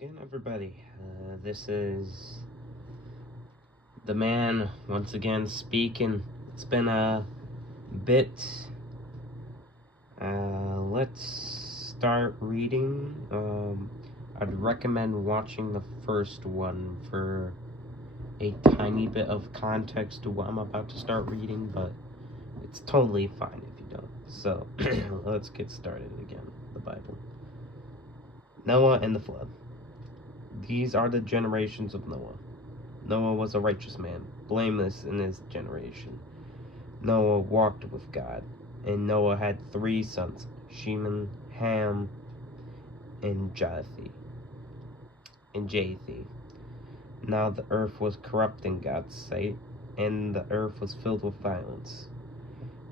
again, everybody. This is the man once again speaking. It's been a bit. Let's start reading. I'd recommend watching the first one for a tiny bit of context to what I'm about to start reading, but it's totally fine if you don't. So, let's get started again. The Bible. Noah and the flood. These are the generations of Noah. Noah was a righteous man, blameless in his generation. Noah walked with God, and Noah had 3 sons, Shem, Ham, and Japheth. Now the earth was corrupt in God's sight, and the earth was filled with violence.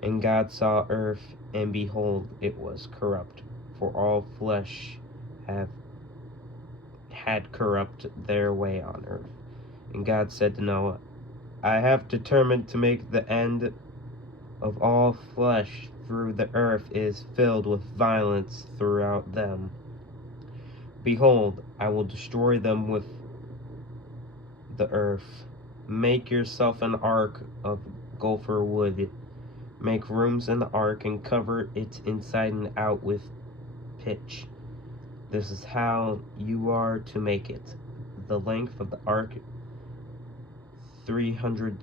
And God saw earth, and behold, it was corrupt, for all flesh had corrupt their way on earth. And God said to Noah, I have determined to make the end of all flesh through the earth is filled with violence throughout them. Behold, I will destroy them with the earth. Make yourself an ark of gopher wood. Make rooms in the ark and cover it inside and out with pitch. This is how you are to make it. The length of the ark 300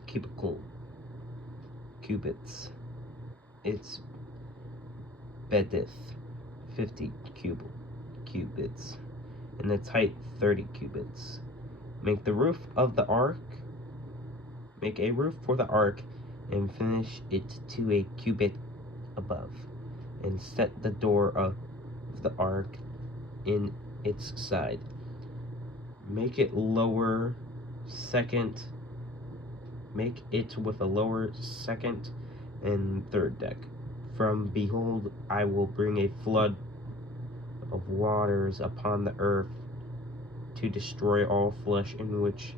cubits. Its breadth 50 cubits, and its height 30 cubits. Make a roof for the ark, and finish it to a cubit above, and set the door of the ark in its side. Make it with a lower second and third deck. Behold, I will bring a flood of waters upon the earth to destroy all flesh in which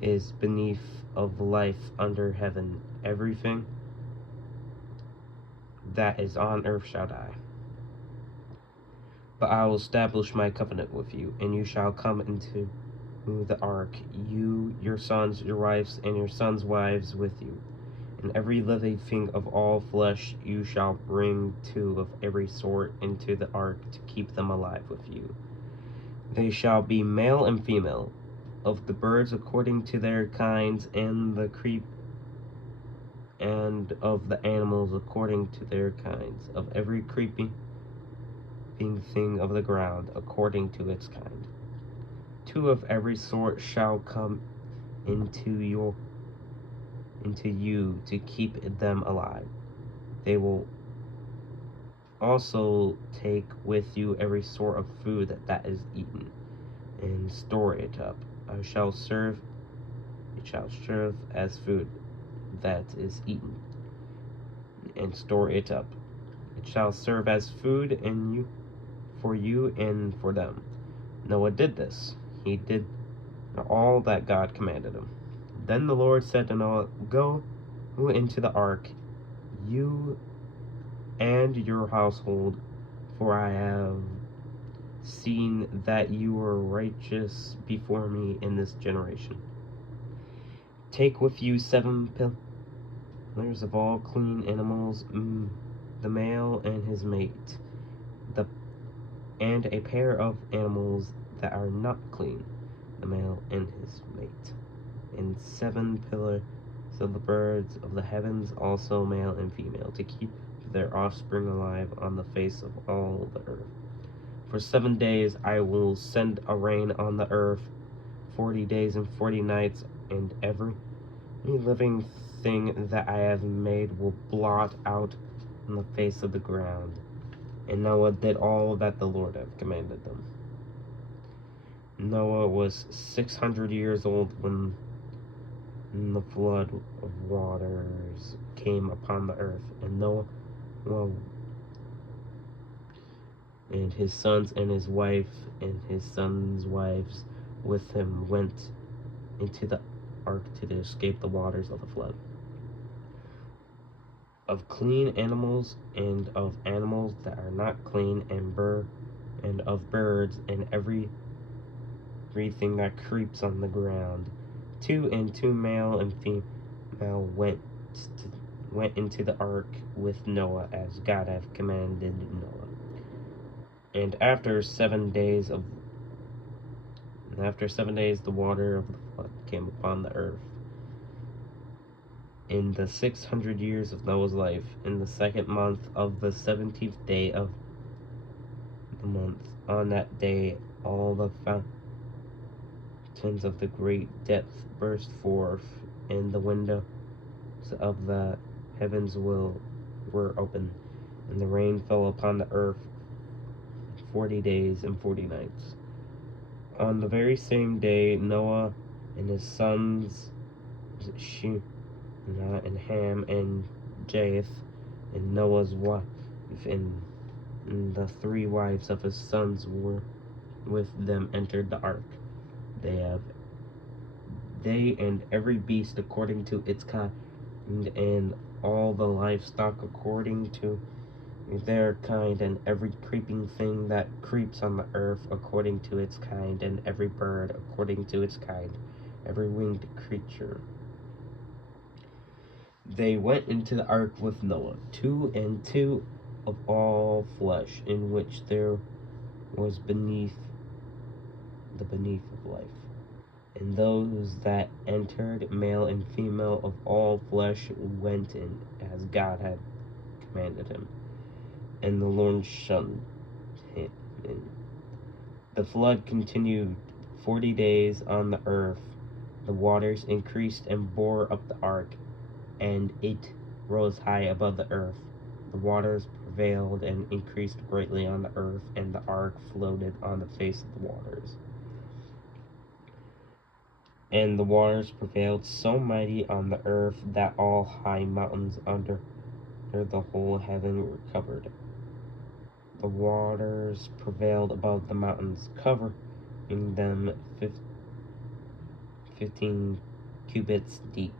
is beneath of life under heaven. Everything that is on earth shall die. But I will establish my covenant with you, and you shall come into the ark, you, your sons, your wives, and your sons' wives with you. And every living thing of all flesh you shall bring 2 of every sort into the ark to keep them alive with you. They shall be male and female, of the birds according to their kinds, and of the animals according to their kinds, of every creeping thing of the ground according to its kind. 2 of every sort shall come into you to keep them alive. They will also take with you every sort of food that is eaten, and store it up. It shall serve as food that is eaten, and store it up. It shall serve as food for you and for them. Noah did this. He did all that God commanded him. Then the Lord said to Noah, Go into the ark, you and your household, for I have seen that you are righteous before me in this generation. Take with you 7 pillars of all clean animals, the male and his mate, and a pair of animals that are not clean, the male and his mate, and 7 pillars of the birds of the heavens, also male and female, to keep their offspring alive on the face of all the earth. For 7 days I will send a rain on the earth, 40 days and 40 nights, and every living thing that I have made will blot out on the face of the ground. And Noah did all that the Lord had commanded them. Noah was 600 years old when the flood of waters came upon the earth, and Noah and his sons and his wife and his sons' wives with him went into the ark to escape the waters of the flood. Of clean animals and of animals that are not clean, and of birds and every everything that creeps on the ground. 2 and 2 male and female went into the ark with Noah as God had commanded Noah. And after 7 days the water of the flood came upon the earth. In the 600 years of Noah's life, in the 2nd month of the 17th day of the month, on that day all the fountains of the great depth burst forth, and the windows of the heavens were open, and the rain fell upon the earth 40 days and 40 nights. On the very same day, Noah and his sons, Shem and Ham and Japheth, and Noah's wife, and the 3 wives of his sons were with them, entered the ark. They and every beast according to its kind, and all the livestock according to their kind, and every creeping thing that creeps on the earth according to its kind, and every bird according to its kind, every winged creature. They went into the ark with Noah, 2 and 2 of all flesh, in which there was beneath of life. And those that entered, male and female of all flesh, went in, as God had commanded him. And the Lord shunned him in. The flood continued 40 days on the earth. The waters increased and bore up the ark, and it rose high above the earth. The waters prevailed and increased greatly on the earth, and the ark floated on the face of the waters. And the waters prevailed so mighty on the earth that all high mountains under the whole heaven were covered. The waters prevailed above the mountains, covering them 15 cubits deep.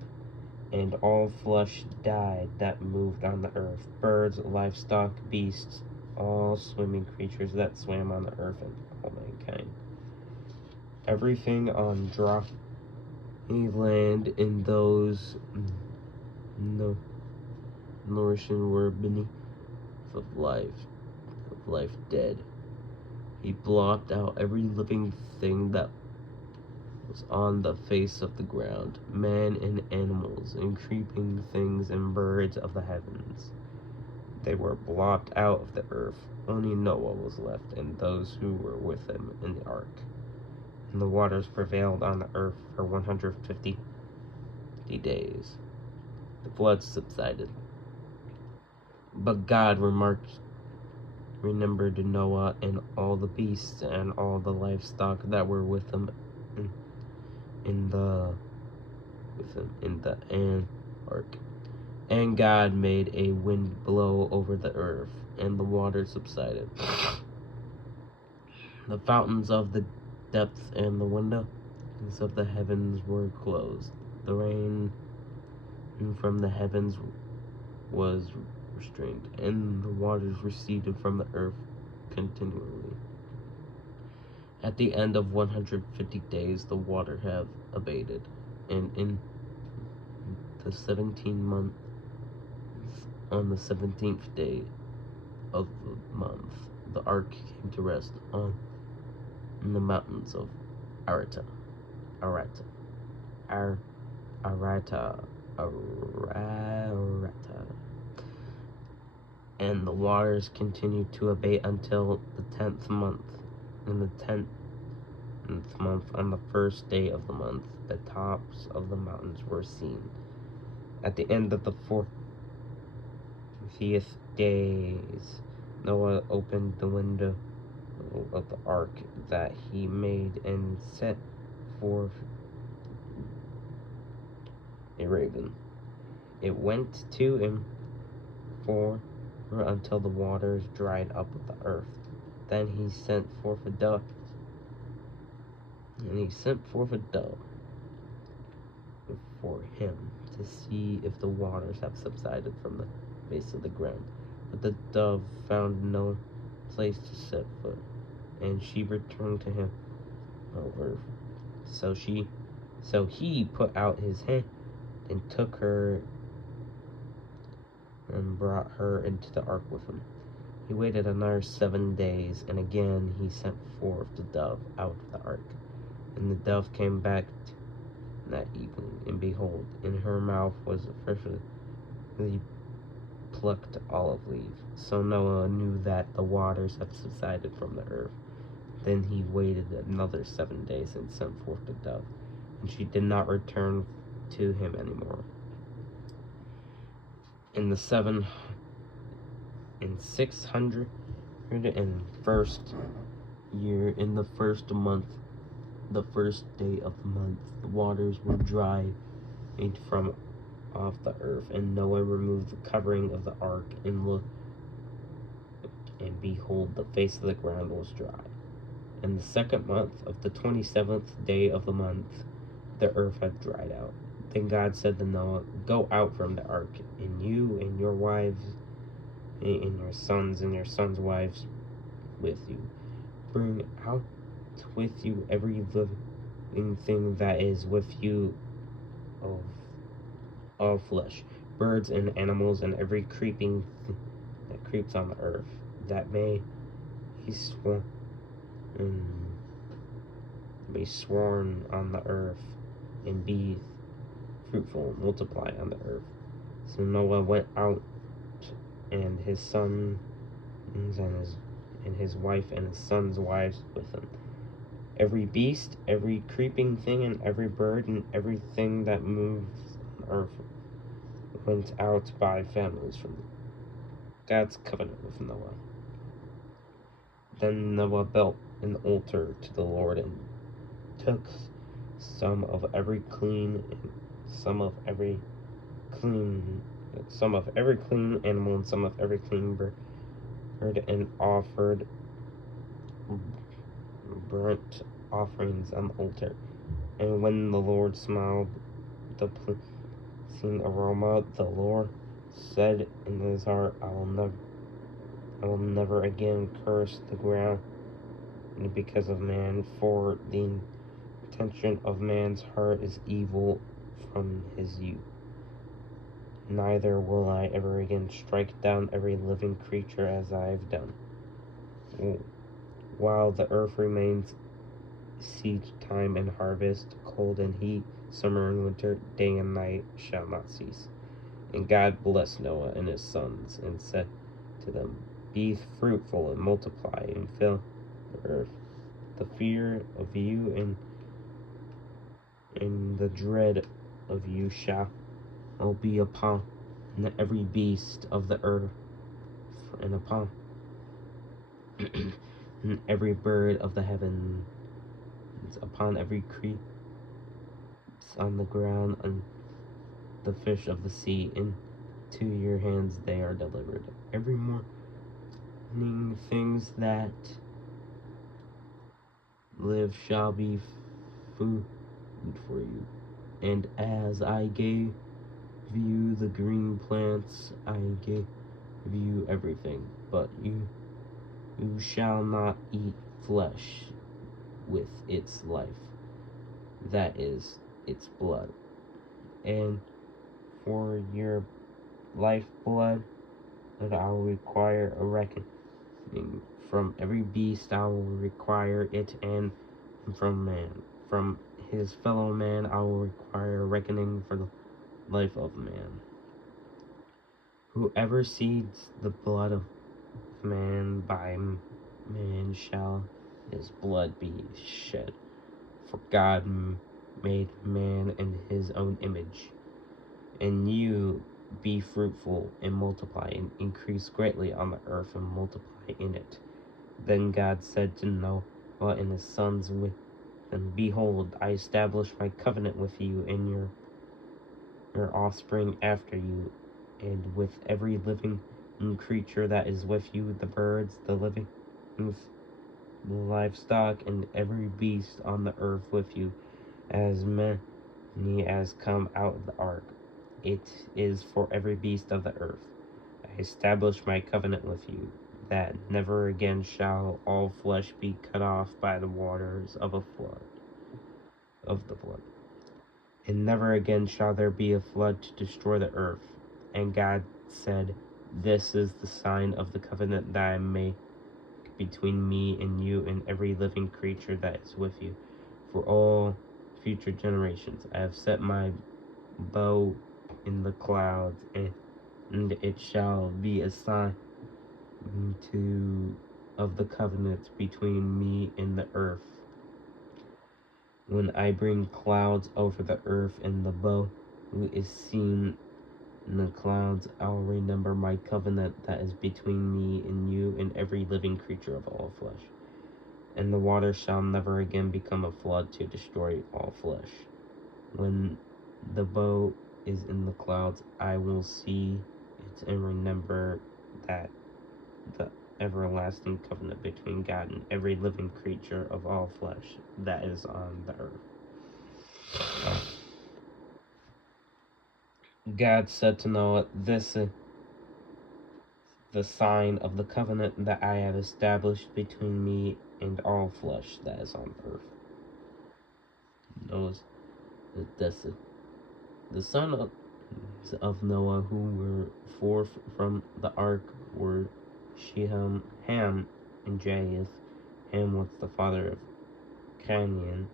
And all flesh died that moved on the earth, birds, livestock, beasts, all swimming creatures that swam on the earth, and all mankind. Everything on dry land and those nourishing were beneath of life dead. He blotted out every living thing that was on the face of the ground, man and animals, and creeping things and birds of the heavens. They were blotted out of the earth. Only Noah was left, and those who were with him in the ark. And the waters prevailed on the earth for 150 days. The flood subsided. But God remembered Noah and all the beasts and all the livestock that were with him in the ark. And God made a wind blow over the earth, and the waters subsided. The fountains of the depths and the windows of the heavens were closed. The rain from the heavens was restrained, and the waters receded from the earth continually. At the end of 150 days, the water have abated, and in the 17th month, on the 17th day of the month, the ark came to rest on the mountains of Arata. And the waters continued to abate until the 10th month. In the 10th month, on the 1st day of the month, the tops of the mountains were seen. At the end of the 40th days, Noah opened the window of the ark that he made and set forth a raven. It went to and fro until the waters dried up with the earth. Then he sent forth a dove. Before him to see if the waters have subsided from the face of the ground. But the dove found no place to set foot, and she returned to him over. So he put out his hand and took her and brought her into the ark with him. He waited another 7 days, and again he sent forth the dove out of the ark. And the dove came back that evening, and behold, in her mouth was a freshly plucked olive leaf. So Noah knew that the waters had subsided from the earth. Then he waited another 7 days and sent forth the dove, and she did not return to him anymore. In the 601st year, in the first month, the first day of the month, the waters were dried from off the earth, and Noah removed the covering of the ark, and looked, and behold, the face of the ground was dry. In the second month of the 27th day of the month, the earth had dried out. Then God said to Noah, "Go out from the ark, and you and your wives, and your sons wives with you. Bring out with you every living thing that is with you of flesh, birds and animals, and every creeping thing that creeps on the earth, that may be sworn on the earth, and be fruitful and multiply on the earth." So Noah went out, and his sons and his wife and his sons' wives with him. Every beast, every creeping thing, and every bird, and everything that moves on earth went out by families from God's covenant with Noah. Then Noah built an altar to the Lord, and took some of every clean animal, and some of every clean bird, and offered burnt offerings on the altar. And when the Lord smelled the pleasing aroma, the Lord said in his heart, I will never again curse the ground because of man, for the intention of man's heart is evil from his youth. Neither will I ever again strike down every living creature as I have done. While the earth remains, seed time and harvest, cold and heat, summer and winter, day and night shall not cease. And God blessed Noah and his sons, and said to them, Be fruitful and multiply, and fill the earth. The fear of you and the dread of you shall be upon every beast of the earth, and upon and every bird of the heavens, upon every creep on the ground, and the fish of the sea. Into your hands they are delivered. Every morning things that live shall be food for you. And as I gave you the green plants, I gave you everything, but you shall not eat flesh with its life, that is, its blood. And for your lifeblood, and I will require a reckoning. From every beast I will require it, and from man, from his fellow man, I will require a reckoning for the life of man. Whoever seeds the blood of man, by man shall his blood be shed. For God made man in his own image. And you be fruitful and multiply, and increase greatly on the earth, and multiply in it. Then God said to Noah and his sons with them, Behold, I establish my covenant with you and your offspring after you, and with every living creature that is with you, the birds, the living livestock, and every beast on the earth with you, as many as come out of the ark. It is for every beast of the earth. I establish my covenant with you. that never again shall all flesh be cut off by the waters of the flood. And never again shall there be a flood to destroy the earth. And God said, This is the sign of the covenant that I make between me and you and every living creature that is with you, for all future generations. I have set my bow in the clouds, and it shall be a sign of the covenant between me and the earth. When I bring clouds over the earth and the bow is seen in the clouds, I'll remember my covenant that is between me and you and every living creature of all flesh. And the water shall never again become a flood to destroy all flesh. When the bow is in the clouds, I will see it and remember that the everlasting covenant between God and every living creature of all flesh that is on the earth. God said to Noah, This is the sign of the covenant that I have established between me and all flesh that is on earth. Noah's the sons of Noah who were forth from the ark were Shem, Ham, and Japheth. Ham was the father of Canaan.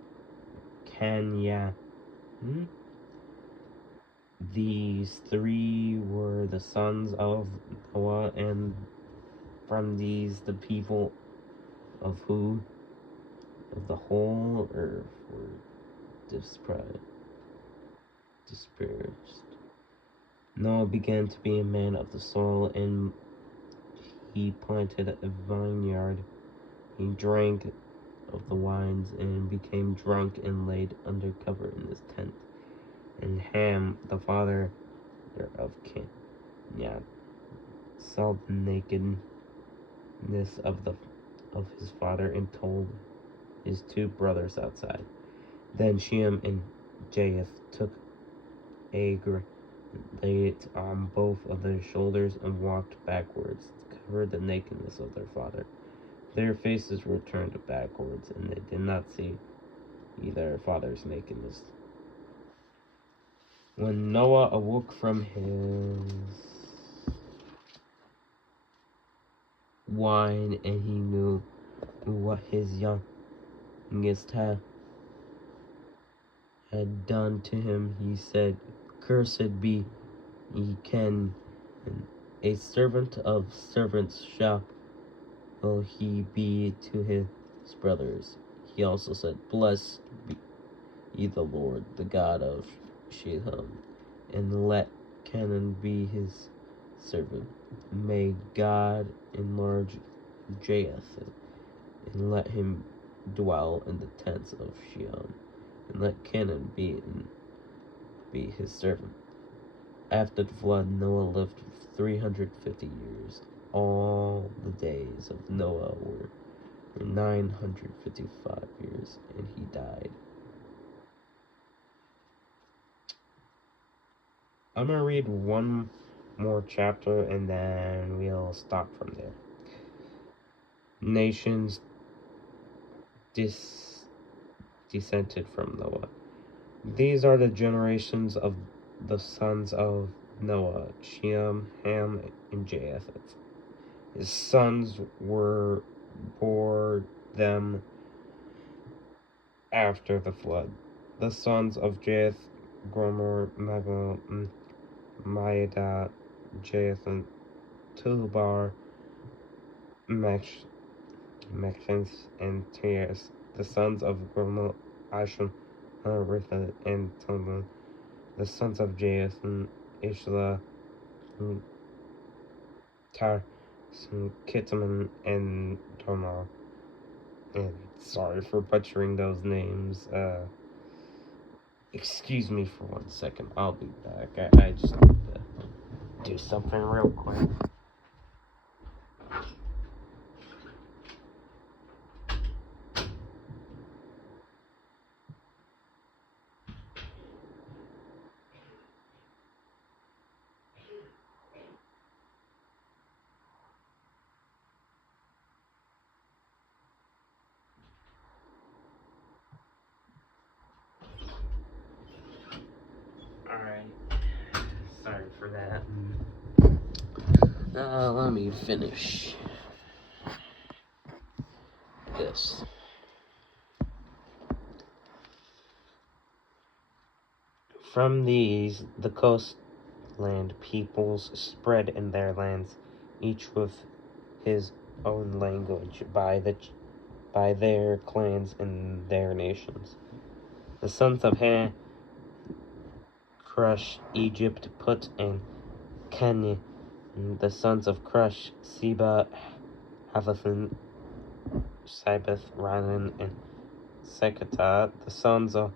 These three were the sons of Noah, and from these the people of the whole earth were dispersed. Noah began to be a man of the soil, and he planted a vineyard. He drank of the wines and became drunk and laid under cover in his tent. And Ham, the father of Canaan, saw the nakedness of his father and told his two brothers outside. Then Shem and Japheth took a grave, laid it on both of their shoulders, and walked backwards to cover the nakedness of their father. Their faces were turned backwards, and they did not see their father's nakedness. When Noah awoke from his wine, and he knew what his youngest had done to him, he said, Cursed be Can, and a servant of servants shall he be to his brothers. He also said, Blessed be the Lord, the God of Shem, and let Canaan be his servant. May God enlarge Japheth, and let him dwell in the tents of Shem, and let Canaan be his servant. After the flood, Noah lived 350 years. All the days of Noah were 955 years, and he died. I'm going to read one more chapter, and then we'll stop from there. Nations descended from Noah. These are the generations of the sons of Noah, Shem, Ham, and Japheth. His sons bore them after the flood. The sons of Japheth, Gomer, Magog, Maada, Jathan, Tubal, Machens, and Tiras. The sons of Gomer, Asham, Ritha, and Tumban. The sons of Jathan, Ishla, Tar, Kitman, and Tomal. And sorry for butchering those names. Excuse me for 1 second. I'll be back. I just need to do something real quick. that. Let me finish this. From these, the coastland peoples spread in their lands, each with his own language, by their clans and their nations. The sons of Ham Cush, Egypt, Put, and Canaan. The sons of Cush, Seba, Havathan, Sibeth, Rhinan, and Sekata. The sons of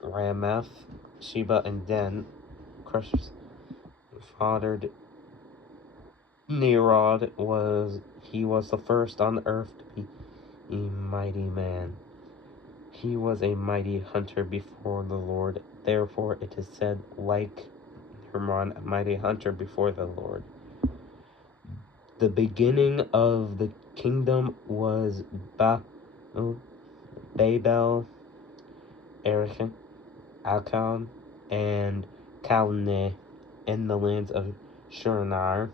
Ramath, Sheba, and Dan. Cush fathered Nimrod. He was the first on earth to be a mighty man. He was a mighty hunter before the Lord. Therefore it is said, like Hermon, a mighty hunter before the Lord. The beginning of the kingdom was Babel, Erech, Akkad, and Calneh in the lands of Shinar.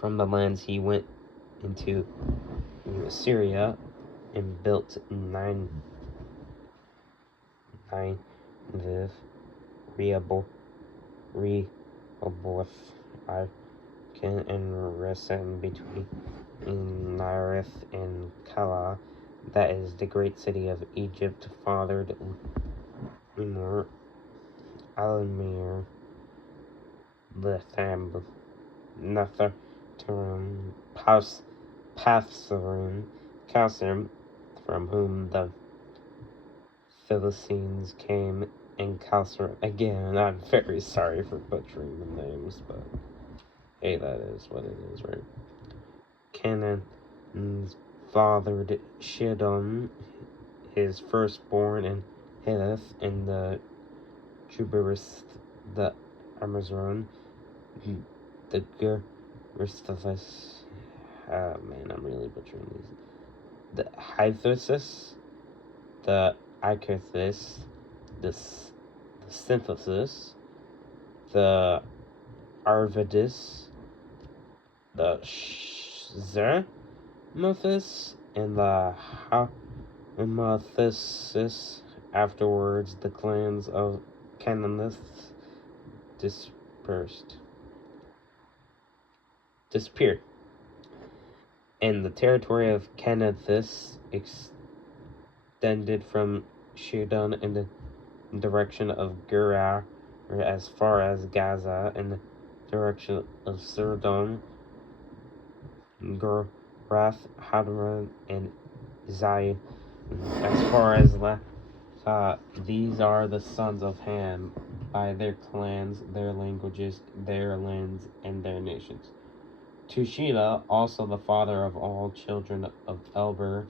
From the lands he went into Assyria and built Nineveh, Rehoboth, and Resen between Nerith and Calah. That is the great city of Egypt, fathered Lemur, Alamir, Lethab, Nethertarim, Pathsarim, Kassim, from whom the Philistines came, and Kasser. Again, I'm very sorry for butchering the names, but hey, that is what it is, right? Canaan fathered Shidon, his firstborn, and Hittith, and the Jubarist, the Amazon, the Geristhathus. Oh man, I'm really butchering these. The Hythosis, the Icathis, the Synthesis, the Arvidis, the Zermothis, and the Hamothisis. Afterwards, the clans of Canaanites disappeared, and the territory of Canaanites extended from Shidon in the direction of Gerar as far as Gaza, in the direction of Sodom, Gerath, Hadron, and Zion, as far as these are the sons of Ham, by their clans, their languages, their lands, and their nations. To Shelah, also the father of all children of Elber,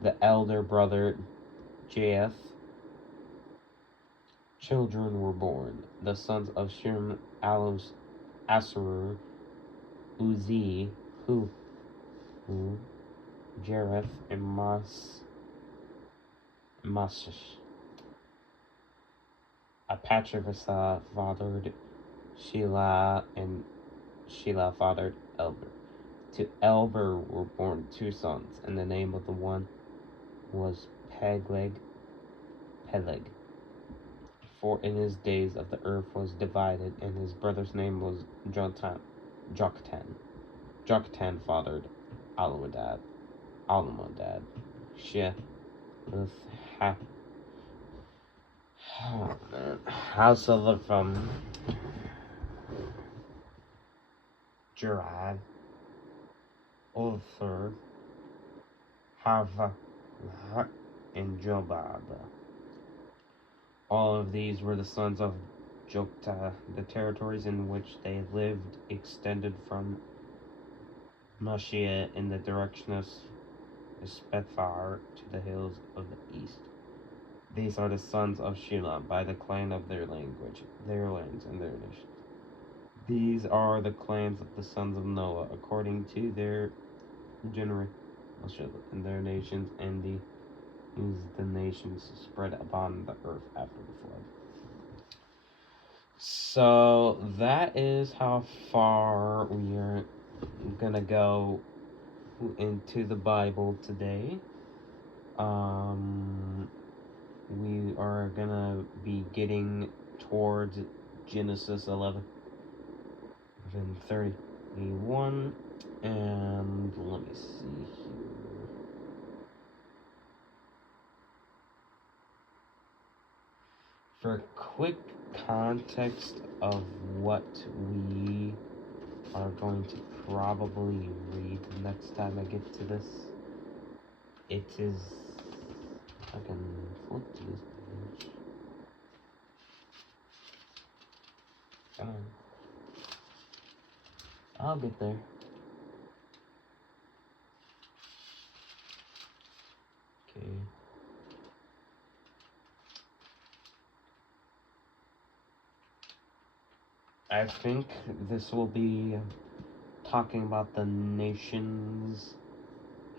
the elder brother Jaeth, children were born. The sons of Shem, Alos, Asarur, Uzi, Hu, Jereth, and Masish. Apachivasa fathered Shelah, and Shelah fathered Elber. To Elber were born two sons, and the name of the one was Peleg. For in his days of the earth was divided, and his brother's name was Joktan. Joktan fathered Almadad, house of from Gerard, Ulfur, Hava, and Jobab. All of these were the sons of Jokta. The territories in which they lived extended from Mashia in the direction of Spethar to the hills of the east. These are the sons of Shelah by the clan of their language, their lands, and their nations. These are the clans of the sons of Noah, according to their generations and their nations, and the nations spread upon the earth after the flood. So that is how far we are gonna go into the Bible today. We are gonna be getting towards Genesis 11:31, and let me see here. For quick context of what we are going to probably read next time I get to this, it is. I can flip to this page. Come on. I'll get there. Okay. I think this will be talking about the nation's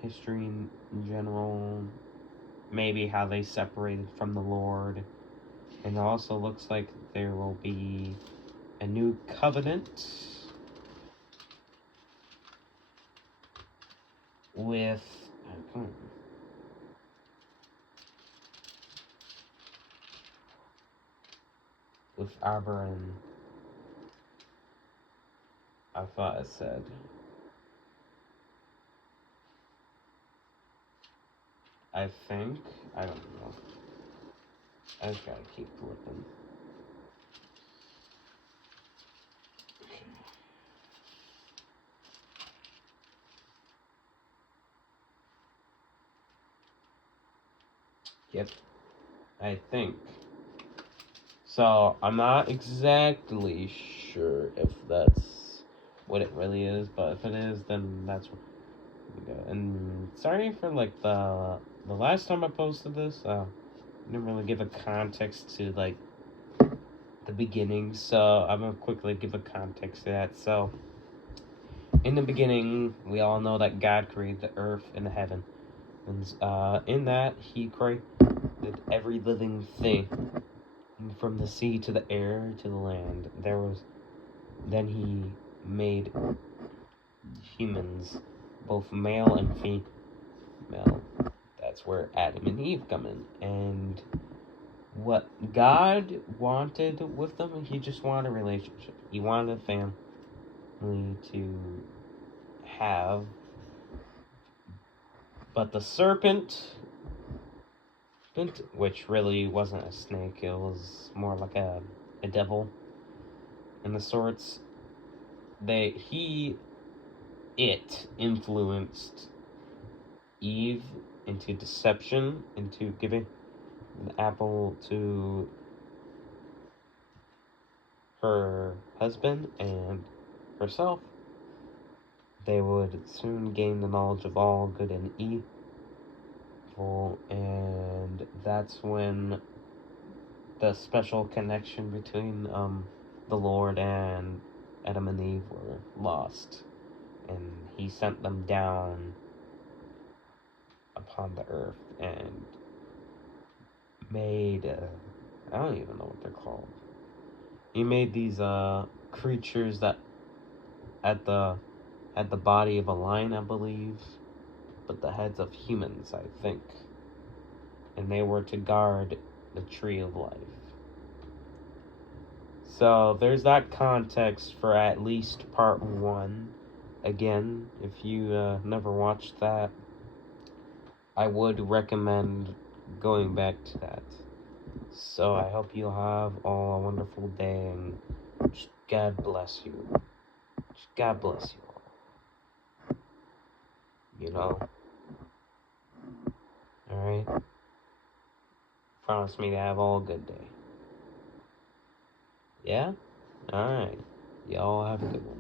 history in general, maybe how they separated from the Lord, and it also looks like there will be a new covenant with Abraham. I thought it said. I think. I don't know. I just gotta keep flipping. Okay. Yep. I think. So, I'm not exactly sure if that's what it really is, but if it is, then that's what we go. And sorry for like the last time I posted this, I didn't really give a context to like the beginning, so I'm gonna quickly give a context to that. So, in the beginning, we all know that God created the earth and the heaven, and in that He created every living thing. From the sea to the air to the land, then He made humans, both male and female. That's where Adam and Eve come in. And what God wanted with them, He just wanted a relationship. He wanted a family to have. But the serpent, which really wasn't a snake, it was more like a devil and the sorts, it influenced Eve into deception, into giving an apple to her husband and herself. They would soon gain the knowledge of all good and evil, and that's when the special connection between the Lord and Adam and Eve were lost, and He sent them down upon the earth and made I don't even know what they're called. He made these creatures that had the body of a lion, I believe, but the heads of humans, I think, and they were to guard the tree of life. So there's that context for at least part 1. Again, if you never watched that, I would recommend going back to that. So I hope you'll have all a wonderful day, and just God bless you. Just God bless you all. You know? Alright? Promise me to have all a good day. Yeah? Alright. Y'all have a good one.